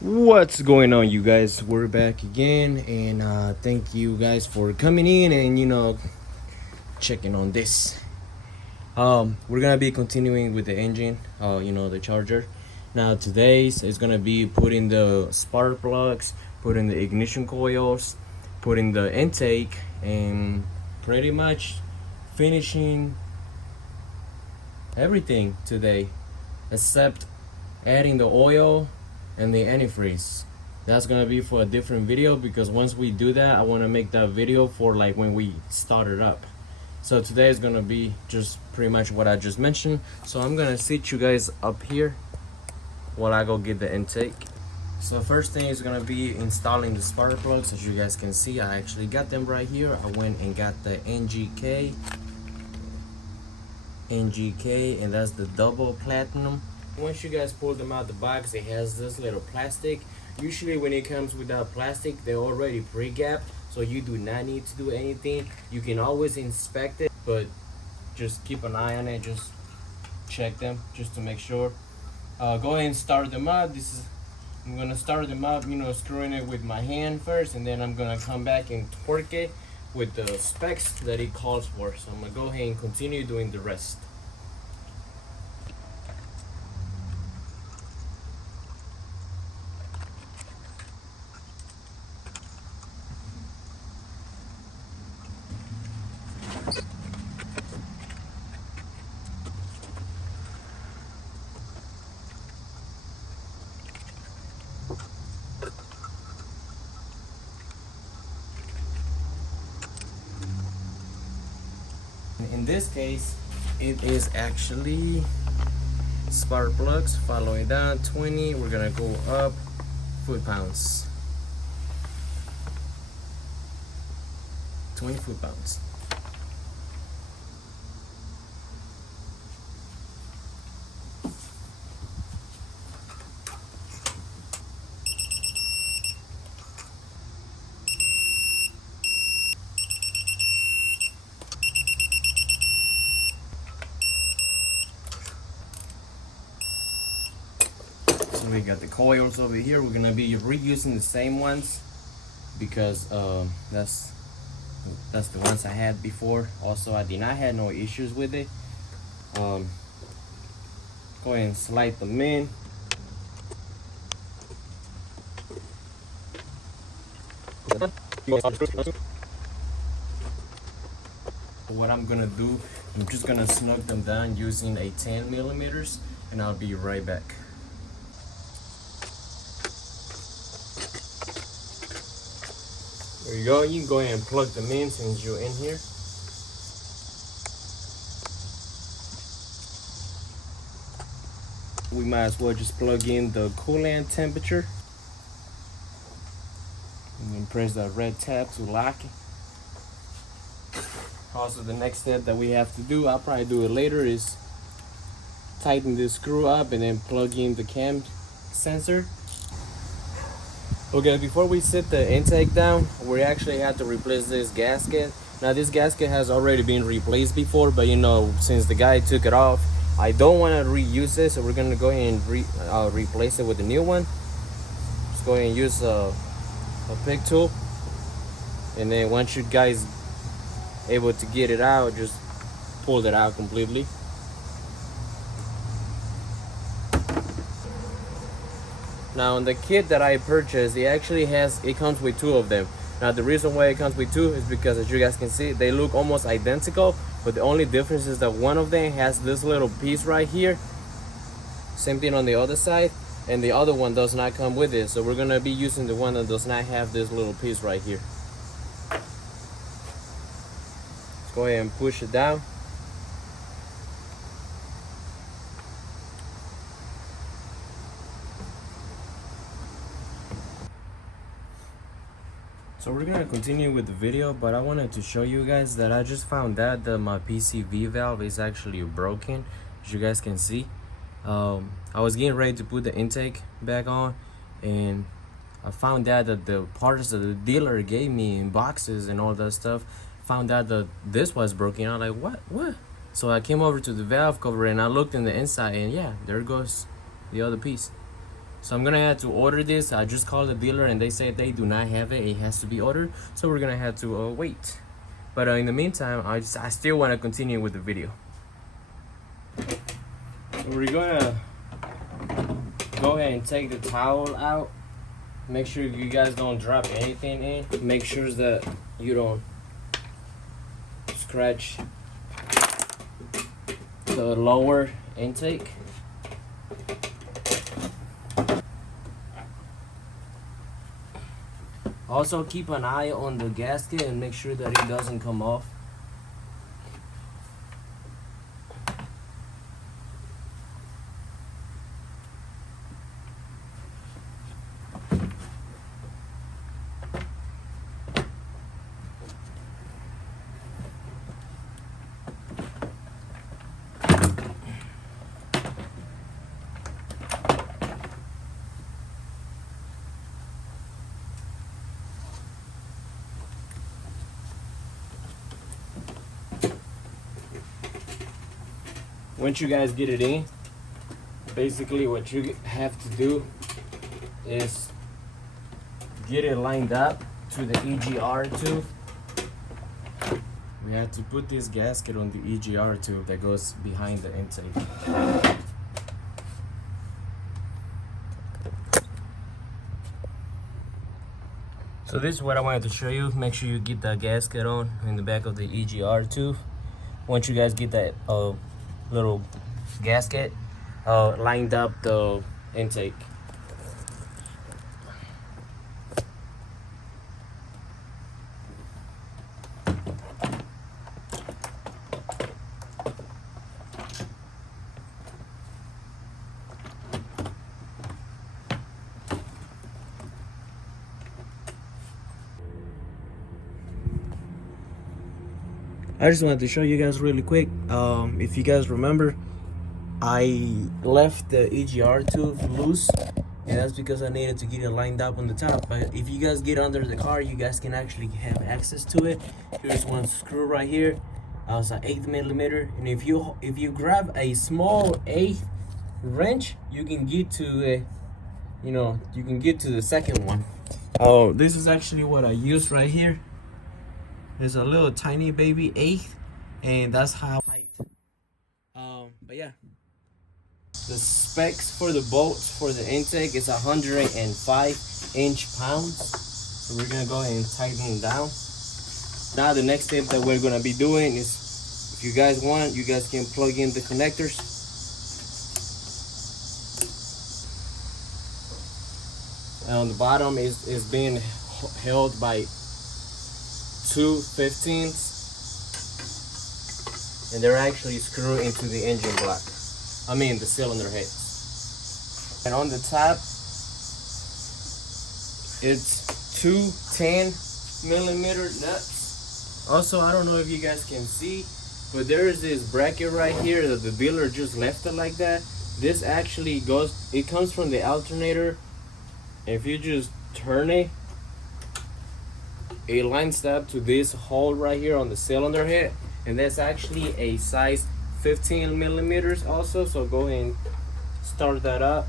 What's going on, you guys? We're back again, and thank you guys for coming in and checking on this. We're gonna be continuing with the engine, the charger. Now today's is gonna be putting the spark plugs, putting the ignition coils, putting the intake, and pretty much finishing everything today, except adding the oil and the antifreeze. That's gonna be for a different video, because once we do that, I want to make that video for like when we start it up. So today is gonna be just pretty much what I just mentioned. So I'm gonna sit you guys up here while I go get the intake. So first thing is gonna be installing the spark plugs. As you guys can see, I actually got them right here. I went and got the NGK, and that's the double platinum. Once you guys pull them out the box, it has this little plastic. Usually when it comes without plastic, they're already pre-gapped, so you do not need to do anything. You can always inspect it, but just keep an eye on it. Just check them just to make sure. Go ahead and start them up. I'm gonna start them up, screwing it with my hand first, and then I'm gonna come back and torque it with the specs that it calls for. So I'm gonna go ahead and continue doing the rest. In this case, it is actually spark plugs. Follow it down 20. We're gonna go up foot-pounds. 20 foot-pounds. We got the coils over here. We're gonna be reusing the same ones because that's the ones I had before. Also, I did not have no issues with it. Go ahead and slide them in. What I'm gonna do, I'm just gonna snug them down using a 10 millimeters, and I'll be right back. There you go. You can go ahead and plug them in since you're in here. We might as well just plug in the coolant temperature. And then press the red tab to lock it. Also, the next step that we have to do, I'll probably do it later, is tighten this screw up and then plug in the cam sensor. Okay, before we set the intake down, we actually had to replace this gasket. Now this gasket has already been replaced before, but since the guy took it off, I don't want to reuse it, so we're gonna go ahead and replace it with a new one. Just go ahead and use a pick tool, and then once you guys able to get it out, just pull it out completely. Now in the kit that I purchased, it comes with two of them. Now the reason why it comes with two is because, as you guys can see, they look almost identical, but the only difference is that one of them has this little piece right here. Same thing on the other side, and the other one does not come with it. So we're gonna be using the one that does not have this little piece right here. Let's go ahead and push it down. So we're gonna continue with the video, but I wanted to show you guys that I just found out that my Pcv valve is actually broken. As you guys can see, I was getting ready to put the intake back on, and I found out that the parts that the dealer gave me in boxes and all that stuff, found out that this was broken. I'm like, what? So I came over to the valve cover and I looked in the inside, and yeah, there goes the other piece. So I'm gonna have to order this. I just called the dealer and they said they do not have it. It has to be ordered. So we're gonna have to wait. But in the meantime, I still want to continue with the video. So we're gonna go ahead and take the towel out. Make sure you guys don't drop anything in. Make sure that you don't scratch the lower intake. Also keep an eye on the gasket and make sure that it doesn't come off. Once you guys get it in, basically what you have to do is get it lined up to the EGR tube. We have to put this gasket on the EGR tube that goes behind the intake. So this is what I wanted to show you. Make sure you get that gasket on in the back of the EGR tube. Once you guys get that little gasket lined up the intake. I just wanted to show you guys really quick. If you guys remember, I left the EGR tube loose, and that's because I needed to get it lined up on the top. But if you guys get under the car, you guys can actually have access to it. Here's one screw right here. It's an 8 millimeter, and if you grab a small 8th wrench, you can get to you can get to the second one. Oh, this is actually what I use right here. There's a little tiny baby 8th, and that's how tight. But yeah, the specs for the bolts for the intake is 105 inch-pounds. So we're gonna go ahead and tighten it down. Now the next step that we're gonna be doing is, if you guys want, you guys can plug in the connectors. And on the bottom is being held by 2 15s, and they're actually screwed into the engine block. I mean the cylinder heads. And on the top, it's 2 10 millimeter nuts. Also, I don't know if you guys can see, but there is this bracket right here that the dealer just left it like that. This actually it comes from the alternator. If you just turn it, it lines up to this hole right here on the cylinder head, and that's actually a size 15 millimeters also. So go ahead and start that up.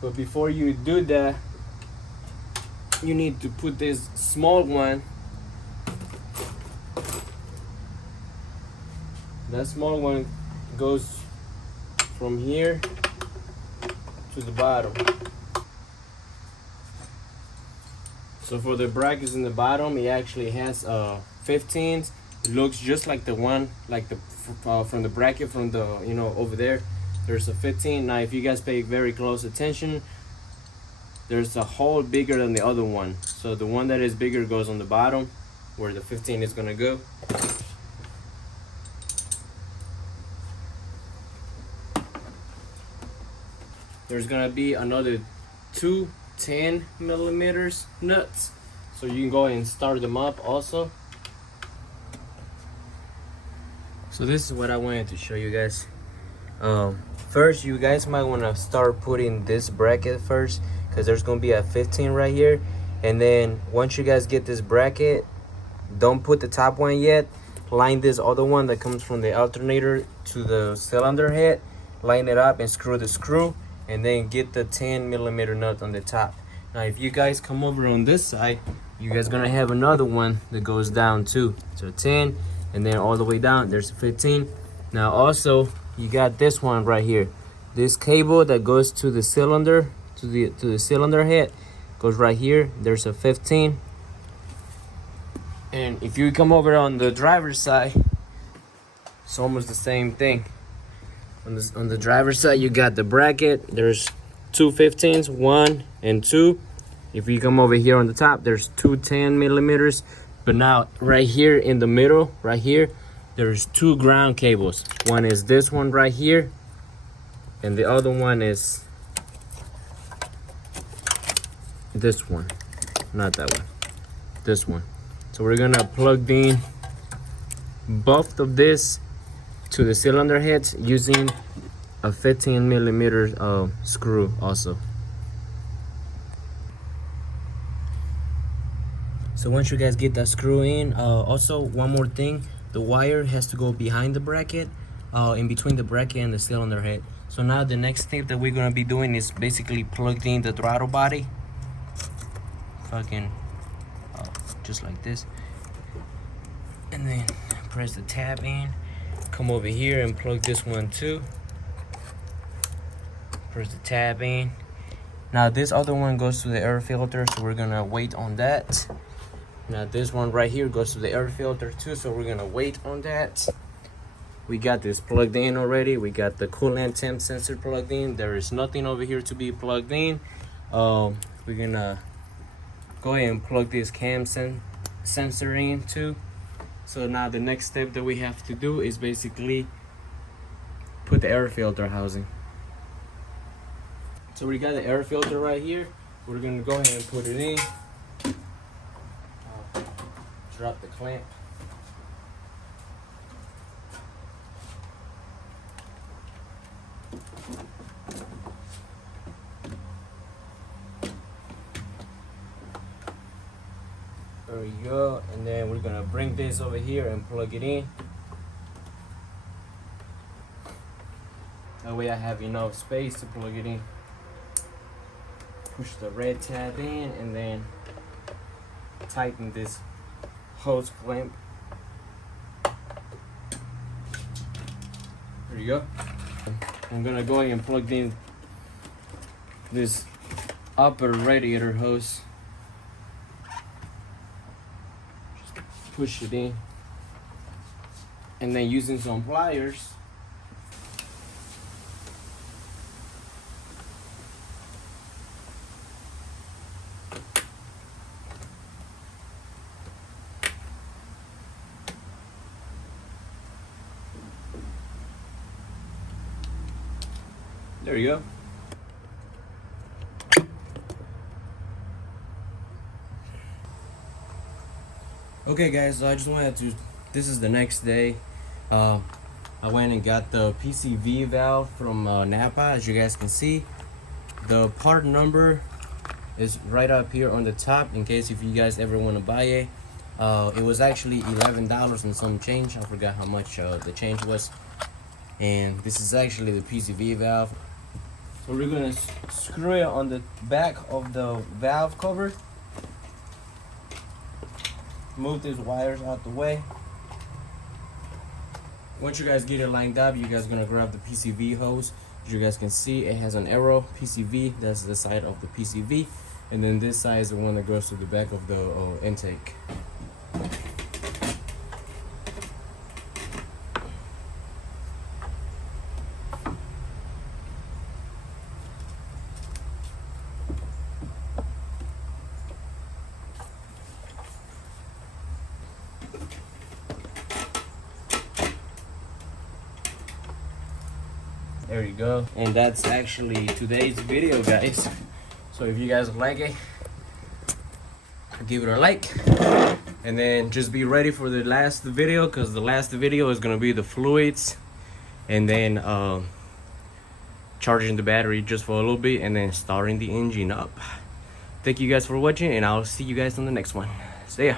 But before you do that, you need to put this small one. That small one goes from here to the bottom. So for the brackets in the bottom, it actually has 15s. It looks just like the one, like the from the bracket from the over there. There's a 15. Now, if you guys pay very close attention, there's a hole bigger than the other one. So the one that is bigger goes on the bottom, where the 15 is gonna go. There's gonna be another 2 10 millimeters nuts, so you can go ahead and start them up also. So this is what I wanted to show you guys. First, you guys might want to start putting this bracket first, because there's going to be a 15 right here. And then once you guys get this bracket, don't put the top one yet. Line this other one that comes from the alternator to the cylinder head. Line it up and screw the screw. and then get the 10mm nut on the top. Now if you guys come over on this side, you guys gonna have another one that goes down too. So 10, and then all the way down there's 15. Now also you got this one right here, this cable that goes to the cylinder, to the cylinder head, goes right here. There's a 15. And if you come over on the driver's side, it's almost the same thing. On the driver's side, you got the bracket. There's two 15s, 1 and 2. If you come over here on the top, there's two 10mm. But now right here in the middle, right here, there's two ground cables. One is this one right here, and the other one is this one. Not that one, this one. So we're gonna plug in both of this to the cylinder heads using a 15mm screw also. So once you guys get that screw in, also one more thing, the wire has to go behind the bracket, in between the bracket and the cylinder head. So now the next step that we're gonna be doing is basically plugged in the throttle body, just like this, and then press the tab in. Come over here and plug this one too. Press the tab in. Now this other one goes to the air filter, so we're gonna wait on that. Now this one right here goes to the air filter too, so we're gonna wait on that. We got this plugged in already. We got the coolant temp sensor plugged in. There is nothing over here to be plugged in. We're gonna go ahead and plug this cam sensor in too. So now the next step that we have to do is basically put the air filter housing. So we got the air filter right here. We're gonna go ahead and put it in. Drop the clamp. There we go, and then we're gonna bring this over here and plug it in. That way I have enough space to plug it in. Push the red tab in and then tighten this hose clamp. There you go. I'm gonna go ahead and plug in this upper radiator hose. Push it in, and then using some pliers, there you go. Okay guys, so I just wanted to, this is the next day. I went and got the Pcv valve from Napa. As you guys can see, the part number is right up here on the top in case if you guys ever want to buy it. It was actually $11 and some change. I forgot how much the change was. And this is actually the Pcv valve. So we're gonna screw it on the back of the valve cover. Move these wires out the way. Once you guys get it lined up, you guys gonna grab the PCV hose. As you guys can see, it has an arrow, PCV, that's the side of the PCV, and then this side is the one that goes to the back of the intake. There you go. And that's actually today's video, guys. So if you guys like it, give it a like, and then just be ready for the last video, because the last video is gonna be the fluids, and then charging the battery just for a little bit, and then starting the engine up. Thank you guys for watching, and I'll see you guys on the next one. See ya.